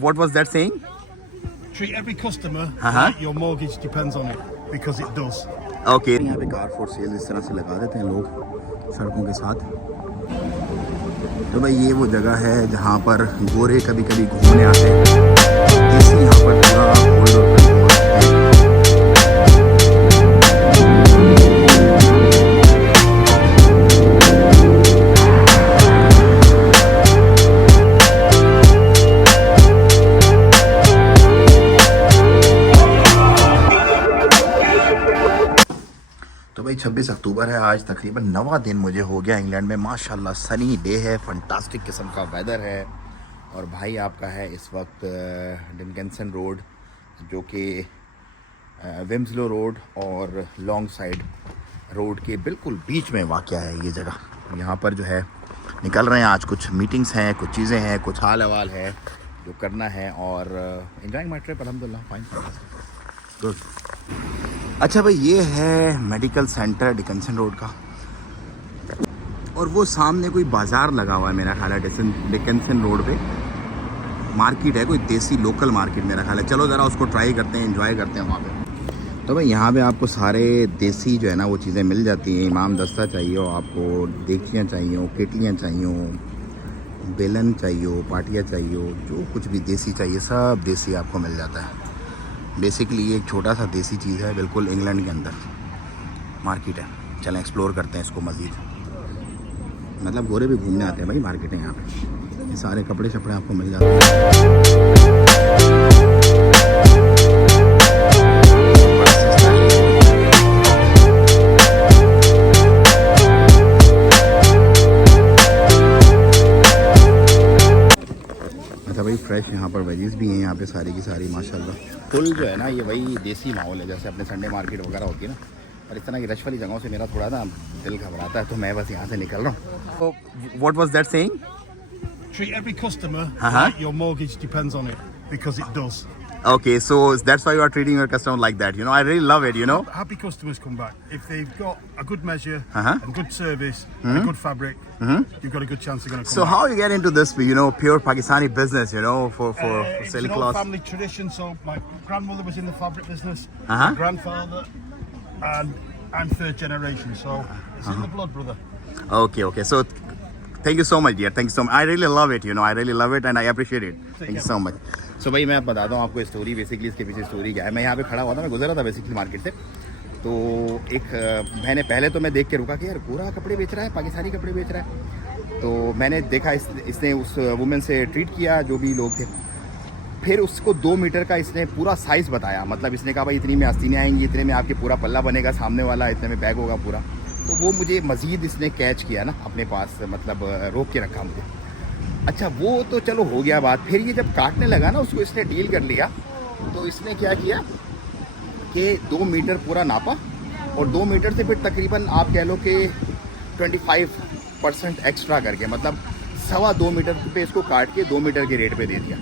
what was that saying? Treat every customer Uh-huh. like your mortgage depends on it, because it does. Okay. यहाँ पे car for sale इस तरह से लगा देते हैं लोग सड़कों के साथ। तो भाई ये वो जगह है जहाँ पर गोरे कभी कभी घूमने आते हैं। इसी यहाँ पर पूरा होल्ड और कंट्रोल है। तो भाई 26 अक्टूबर है आज, तकरीबन 9वां दिन मुझे हो गया इंग्लैंड में। माशाल्लाह सनी डे है, फंटास्टिक किस्म का वेदर है। और भाई आपका है इस वक्त डिनकेंसन रोड, जो कि विम्सलो रोड और लॉन्ग साइड रोड के बिल्कुल बीच में वाक़या है ये जगह। यहाँ पर जो है निकल रहे हैं आज, कुछ मीटिंग्स हैं, कुछ चीज़ें हैं, कुछ हाल अहवाल है जो करना है। और एंजॉइंग माई ट्रिप, अल्हम्दुलिल्लाह फाइन, गुड। अच्छा भाई ये है मेडिकल सेंटर डिकंसन रोड का, और वो सामने कोई बाज़ार लगा हुआ है मेरा ख्याल है डिकंसन रोड पे। मार्केट है कोई देसी लोकल मार्केट मेरा ख्याल है। चलो ज़रा उसको ट्राई करते हैं, एंजॉय करते हैं वहाँ पे। तो भाई यहाँ पे आपको सारे देसी जो है ना वो चीज़ें मिल जाती हैं। इमाम दस्ता चाहिए हो आपको, देगचियाँ चाहिए हो, केटलियाँ चाहिए हो, बेलन चाहिए हो, पाटियाँ चाहिए हो, जो कुछ भी देसी चाहिए सब देसी आपको मिल जाता है। बेसिकली ये एक छोटा सा देसी चीज़ है, बिल्कुल इंग्लैंड के अंदर मार्केट है। चलें एक्सप्लोर करते हैं इसको मज़ीद। मतलब गोरे भी घूमने आते हैं भाई मार्केट है यहाँ पे। ये सारे कपड़े शपड़े आपको मिल जाते हैं। अच्छा भाई फ्रेश यहाँ पर वेजीज भी हैं यहाँ पे सारी की सारी माशाल्लाह। फुल जो है ना ये वही देसी माहौल है, जैसे अपने संडे मार्केट वगैरह होती है ना। और इस तरह की रश वाली जगहों से मेरा थोड़ा ना दिल घबराता है, तो मैं बस यहाँ से निकल रहा हूँ। तो what was that saying? Treat every customer Uh-huh. like your mortgage depends on it, because it does. Okay, so that's why you are treating your customer like that. You know, I really love it, you know. Happy customers come back. If they've got a good measure Uh-huh. and good service and a good fabric, you've got a good chance they're going to come So back. how you get into this, you know, pure Pakistani business, you know, for It's selling an old clothes? family tradition. So my grandmother was in the fabric business, Uh-huh. my grandfather, and I'm third generation. So it's in the blood, brother. Okay, okay. So thank you so much, dear. Thank you so much. I really love it, you know. I really love it and I appreciate it. Thank you so much. So भाई मैं बताता हूँ आपको story, basically इसके पीछे story क्या है। मैं यहाँ पे खड़ा हुआ था, मैं गुजरा था बेसिकली मार्केट से। तो एक मैंने पहले तो मैं देख के रुका कि यार गोरा कपड़े बेच रहा है, पाकिस्तानी कपड़े बेच रहा है। तो मैंने देखा इसने उस वुमेन से ट्रीट किया जो भी लोग थे। फिर उसको 2 मीटर का इसने पूरा साइज़ बताया। मतलब इसने कहा भाई इतनी में आस्तीनें आएंगी, इतने में आपके पूरा पल्ला बनेगा सामने वाला, इतने में बैग होगा पूरा। तो वो मुझे मज़ीद इसने कैच किया ना अपने पास, मतलब रोक के रखा मुझे। अच्छा वो तो चलो हो गया बात। फिर ये जब काटने लगा ना उसको इसने डील कर लिया। तो इसने क्या किया कि 2 मीटर पूरा नापा, और 2 मीटर से फिर तकरीबन आप कह लो कि 25% एक्स्ट्रा करके, मतलब 2.25 मीटर पे इसको काट के 2 मीटर के रेट पे दे दिया।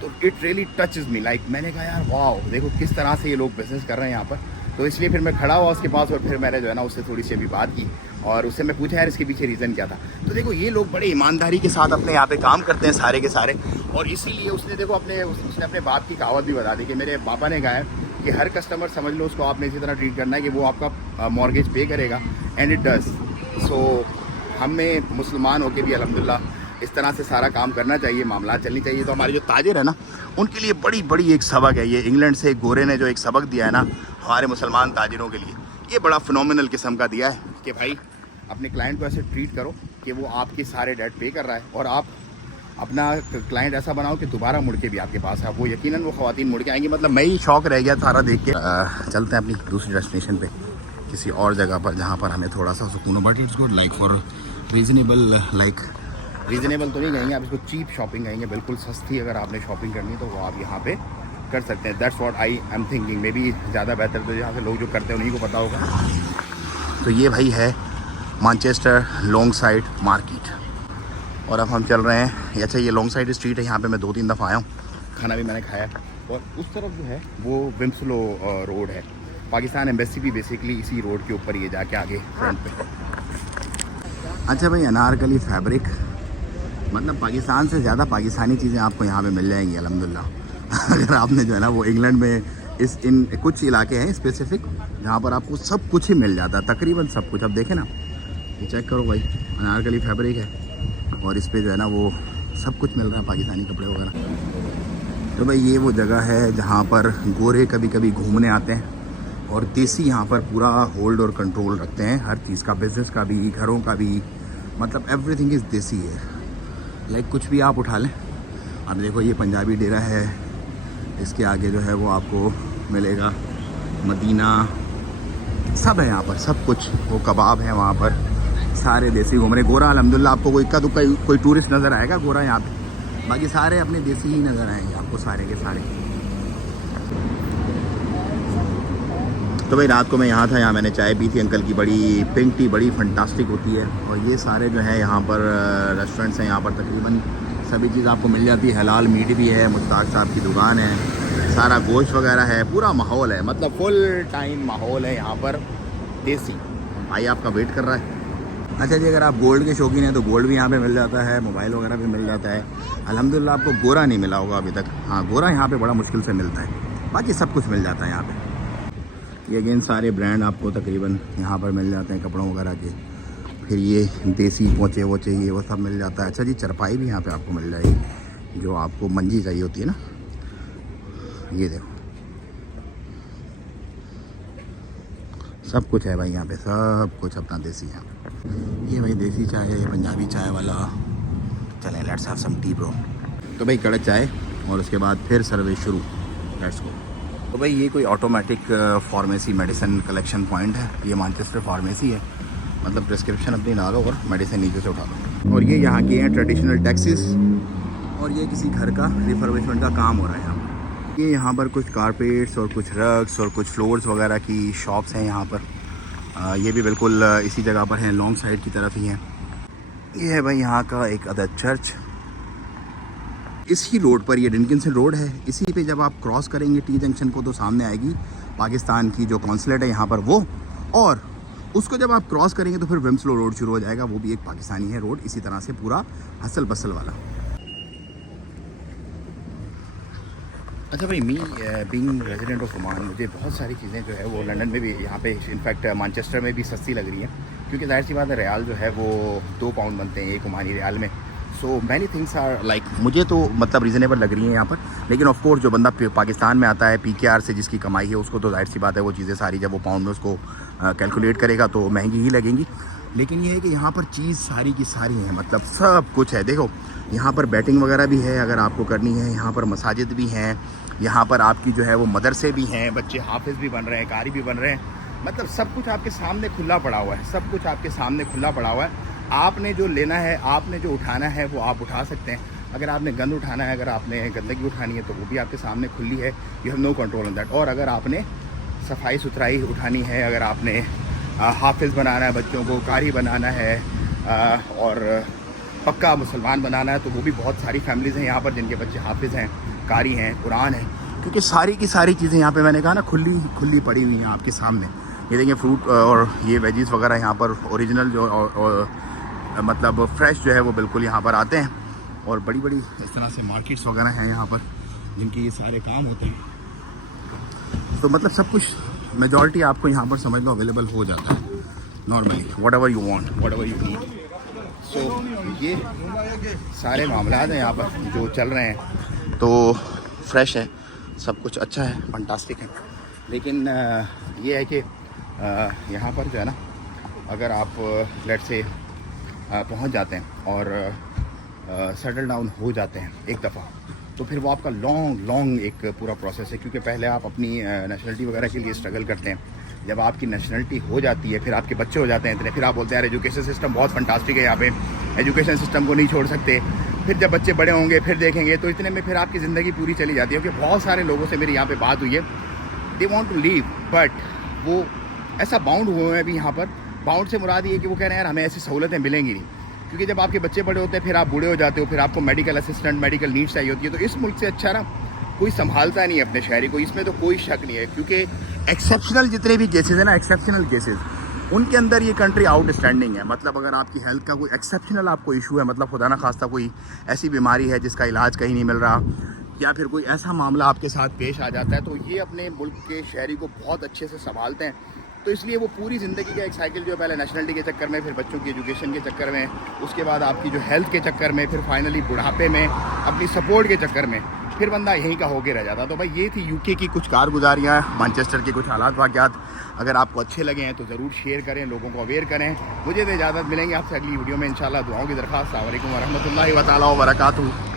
तो it really touches me, like मैंने कहा यार वाह, देखो किस तरह से ये लोग बिजनेस कर रहे हैं यहाँ पर। तो इसलिए फिर मैं खड़ा हुआ उसके पास, और फिर मैंने जो है ना उससे थोड़ी सी अभी बात की, और उससे मैं पूछा यार इसके पीछे रीज़न क्या था। तो देखो ये लोग बड़े ईमानदारी के साथ अपने यहाँ पे काम करते हैं सारे के सारे। और इसीलिए उसने देखो उसने अपने बाप की कहावत भी बता दी कि मेरे पापा ने कहा है कि हर कस्टमर समझ लो उसको आपने इसी तरह ट्रीट करना है कि वो आपका मॉर्गेज पे करेगा, एंड इट डज। सो हमें मुसलमान होकर भी अल्हम्दुलिल्लाह इस तरह से सारा काम करना चाहिए, मामला चलनी चाहिए। तो हमारे जो ताजिर है ना उनके लिए बड़ी बड़ी एक सबक है ये। इंग्लैंड से गोरे ने जो एक सबक दिया है ना हमारे मुसलमान ताजिरों के लिए, ये बड़ा फिनोमिनल किस्म का दिया है कि भाई अपने क्लाइंट को ऐसे ट्रीट करो कि वो आपके सारे डेट पे कर रहा है, और आप अपना क्लाइंट ऐसा बनाओ कि दोबारा मुड़ के भी आपके पास है। वो यकीनन वो ख़वातीन मुड़ के आएंगी। मतलब मैं ही शौक रह गया सारा देख के। चलते हैं अपनी दूसरी डेस्टिनेशन पे, किसी और जगह पर जहाँ पर हमें थोड़ा सा सुकून हो। But it's good like for reasonable, like reasonable तो नहीं कहेंगे आप इसको, चीप शॉपिंग कहेंगे, बिल्कुल सस्ती। अगर आपने शॉपिंग करनी है तो वो आप यहाँ पे कर सकते हैं। That's what I am thinking. May be ज़्यादा बेहतर तो यहाँ से लोग जो करते हैं उन्हीं को पता होगा। तो ये भाई है मैनचेस्टर लॉन्ग साइड मार्केट, और अब हम चल रहे हैं। अच्छा ये लॉन्ग साइड स्ट्रीट है, यहाँ पे मैं 2-3 दफ़ा आया हूँ, खाना भी मैंने खाया। और उस तरफ जो है वो विम्सलो रोड है। पाकिस्तान एम्बेसी भी बेसिकली इसी रोड के ऊपर ही है, जाके आगे फ्रंट पे। अच्छा भाई अनारकली फैब्रिक मतलब पाकिस्तान से ज़्यादा पाकिस्तानी चीज़ें आपको यहाँ पे मिल जाएंगी अल्हम्दुलिल्लाह। अगर आपने जो है ना वो इंग्लैंड में इन कुछ इलाके हैं स्पेसिफिक जहाँ पर आपको सब कुछ ही मिल जाता है, तकरीबन सब कुछ। अब देखें ना, ये चेक करो भाई, अनारकली फैब्रिक है और इस पर जो है ना वो सब कुछ मिल रहा है, पाकिस्तानी कपड़े वगैरह। तो भाई ये वो जगह है जहाँ पर गोरे कभी कभी घूमने आते हैं और देसी यहाँ पर पूरा होल्ड और कंट्रोल रखते हैं हर चीज़ का, बिज़नेस का भी, घरों का भी, मतलब एवरीथिंग इज़ देसी है। लाइक कुछ भी आप उठा लें। अब देखो ये पंजाबी डेरा है, इसके आगे जो है वो आपको मिलेगा मदीना, सब है यहाँ पर, सब कुछ। वो कबाब है वहाँ पर, सारे देसी घूम रहे। गोरा अल्हम्दुलिल्लाह आपको कोई इक्का दुक्का कोई टूरिस्ट नज़र आएगा गोरा यहाँ पे, बाकी सारे अपने देसी ही नज़र आएंगे आपको, सारे के सारे। तो भाई रात को मैं यहाँ था, यहाँ मैंने चाय पी थी अंकल की, बड़ी पिंक टी बड़ी फंटास्टिक होती है। और ये सारे जो है यहाँ पर रेस्टोरेंट्स हैं, यहाँ पर तकरीबन सभी चीज़ आपको मिल जाती है। हलाल मीट भी है, मुश्ताक साहब की दुकान है, सारा गोश्त वगैरह है, पूरा माहौल है, मतलब फुल टाइम माहौल है यहाँ पर देसी। भाई आपका वेट कर रहा है। अच्छा जी, अगर आप गोल्ड के शौकीन हैं तो गोल्ड भी यहाँ पे मिल जाता है, मोबाइल वगैरह भी मिल जाता है। अल्हम्दुलिल्लाह आपको गोरा नहीं मिला होगा अभी तक। हाँ, गोरा यहाँ पे बड़ा मुश्किल से मिलता है, बाकी सब कुछ मिल जाता है यहाँ पे। ये अगेन सारे ब्रांड आपको तकरीबन यहाँ पर मिल जाते हैं कपड़ों वगैरह के। फिर ये देसी पोंचे वोचे ये वो सब मिल जाता है। अच्छा जी, चरपाई भी यहाँ पे आपको मिल जाएगी, जो आपको मंजी चाहिए होती है ना, ये देखो सब कुछ है भाई यहाँ पे, सब कुछ अपना देसी है। ये भाई देसी चाय है, पंजाबी चाय वाला। चलें, let's have some tea bro. तो भाई कड़क चाय और उसके बाद फिर सर्विस शुरू, लेट्स गो। तो भाई ये कोई automatic pharmacy medicine collection point है, ये मैनचेस्टर फार्मेसी है, मतलब प्रिस्क्रिप्शन अपनी डालो और मेडिसिन नीचे से उठा लो। और ये यहाँ के हैं ट्रेडिशनल टैक्सीज, और ये किसी घर का रिफर्बिशमेंट का काम हो रहा है यहाँ पर। ये यहाँ पर कुछ कारपेट्स और कुछ रग्स और कुछ फ्लोर्स वगैरह की शॉप्स हैं यहाँ पर। ये भी बिल्कुल इसी जगह पर हैं, लॉन्ग साइड की तरफ ही हैं। ये है भाई यहाँ का एक अदर चर्च, इसी रोड पर, ये डिंकिंसन रोड है, इसी पे जब आप क्रॉस करेंगे टी जंक्शन को तो सामने आएगी पाकिस्तान की जो कॉन्सुलेट है यहाँ पर वो, और उसको जब आप क्रॉस करेंगे तो फिर विम्सलो रोड शुरू हो जाएगा, वो भी एक पाकिस्तानी है रोड, इसी तरह से पूरा हसल बसल वाला। अच्छा भाई, me being resident of Oman, मुझे बहुत सारी चीज़ें जो है वो लंदन में भी, यहाँ पे इनफैक्ट मैनचेस्टर में भी सस्ती लग रही हैं, क्योंकि जाहिर सी बात है रियाल जो है वो 2 पाउंड बनते हैं एक ओमानी रियाल में। So many things are like, मुझे तो मतलब रीज़नेबल लग रही हैं यहाँ पर। लेकिन ऑफ कोर्स जो बंदा पाकिस्तान में आता है PKR से, जिसकी कमाई है, उसको तो जाहिर सी बात है वो चीज़ें सारी जब वो पाउंड में उसको कैलकुलेट करेगा तो महंगी ही लगेंगी। लेकिन ये है कि यहाँ पर चीज़ सारी की सारी है, मतलब सब कुछ है। देखो यहाँ पर बैटिंग वगैरह भी है अगर आपको करनी है, यहाँ पर मसाजिद भी हैं, यहाँ पर आपकी जो है वो मदरसे भी हैं, बच्चे हाफिज़ भी बन रहे हैं, कारी भी बन रहे हैं, मतलब सब कुछ आपके सामने खुला पड़ा हुआ है, सब कुछ आपके सामने खुला पड़ा हुआ है। आपने जो लेना है, आपने जो उठाना है वो आप उठा सकते हैं। अगर आपने गंद उठाना है, अगर आपने गंदगी उठानी है तो वो भी आपके सामने खुली है, you have no control on that. और अगर आपने सफाई सुथराई उठानी है, अगर आपने हाफिज़ बनाना है बच्चों को, कारी बनाना है और पक्का मुसलमान बनाना है, तो वो भी बहुत सारी फैमिलीज़ हैं यहाँ पर जिनके बच्चे हाफिज़ हैं, कारी हैं, कुरान है, क्योंकि सारी की सारी चीज़ें यहाँ पे मैंने कहा ना खुली पड़ी हुई हैं आपके सामने। ये देखिए फ्रूट और ये वेजीज़ वगैरह यहाँ पर ओरिजिनल जो और मतलब फ्रेश जो है वो बिल्कुल यहाँ पर आते हैं। और बड़ी बड़ी इस तरह से मार्केट्स वगैरह हैं यहाँ पर जिनके ये सारे काम होते हैं। तो मतलब सब कुछ मेजॉरिटी आपको यहाँ पर समझ लो अवेलेबल हो जाता है normally, whatever you want, whatever you need. So ये सारे मामला हैं यहाँ पर जो चल रहे हैं, तो फ्रेश है, सब कुछ अच्छा है, फंटास्टिक है। लेकिन ये है कि यहाँ पर जो है ना, अगर आप लेट से पहुँच जाते हैं और सेटल डाउन हो जाते हैं एक दफ़ा, तो फिर वो आपका लॉन्ग एक पूरा प्रोसेस है, क्योंकि पहले आप अपनी नेशनलिटी वगैरह के लिए स्ट्रगल करते हैं। जब आपकी नेशनलिटी हो जाती है, फिर आपके बच्चे हो जाते हैं इतने, फिर आप बोलते हैं यार एजुकेशन सिस्टम बहुत फंटास्टिक है यहाँ पे, एजुकेशन सिस्टम को नहीं छोड़ सकते। फिर जब बच्चे बड़े होंगे फिर देखेंगे, तो इतने में फिर आपकी ज़िंदगी पूरी चली जाती है। क्योंकि बहुत सारे लोगों से मेरी यहाँ पे बात हुई है, they want to leave, but वो ऐसा बाउंड हुए हैं अभी यहाँ पर। बाउंड से मुराद ये कि वो कह रहे हैं यार हमें ऐसी सहूलतें मिलेंगी नहीं, क्योंकि जब आपके बच्चे बड़े होते हैं फिर आप बूढ़े हो जाते हो, फिर आपको मेडिकल असिस्टेंट, मेडिकल नीड्स चाहिए होती है। तो इस मुल्क से अच्छा ना कोई संभालता नहीं है अपने शहरी को, इसमें तो कोई शक नहीं है। क्योंकि एक्सेप्शनल जितने भी केसेस हैं ना, एक्सेप्शनल केसेस, उनके अंदर ये कंट्री आउटस्टैंडिंग है। मतलब अगर आपकी हेल्थ का कोई एक्सेप्शनल आपको इशू है, मतलब खुदा ना खास्ता कोई ऐसी बीमारी है जिसका इलाज कहीं नहीं मिल रहा, या फिर कोई ऐसा मामला आपके साथ पेश आ जाता है, तो ये अपने मुल्क के शहरी को बहुत अच्छे से संभालते हैं। तो इसलिए वो पूरी ज़िंदगी का एक साइकिल जो है, पहले नेशनलिटी के चक्कर में, फिर बच्चों की एजुकेशन के चक्कर में, उसके बाद आपकी जो हेल्थ के चक्कर में, फिर फाइनली बुढ़ापे में अपनी सपोर्ट के चक्कर में फिर बंदा यहीं का होके रह जाता। तो भाई ये थी यूके की कुछ कारगुजारियाँ, मैनचेस्टर के कुछ हालात वाक़यात। अगर आपको अच्छे लगे हैं तो ज़रूर शेयर करें, लोगों को अवेयर करें। मुझे तो इजाज़त, मिलेंगे आपसे अगली वीडियो में इंशाल्लाह। दुआओं की दरख्वास्त। अस्सलाम वालेकुम व रहमतुल्लाहि व तआला व बरकातहू।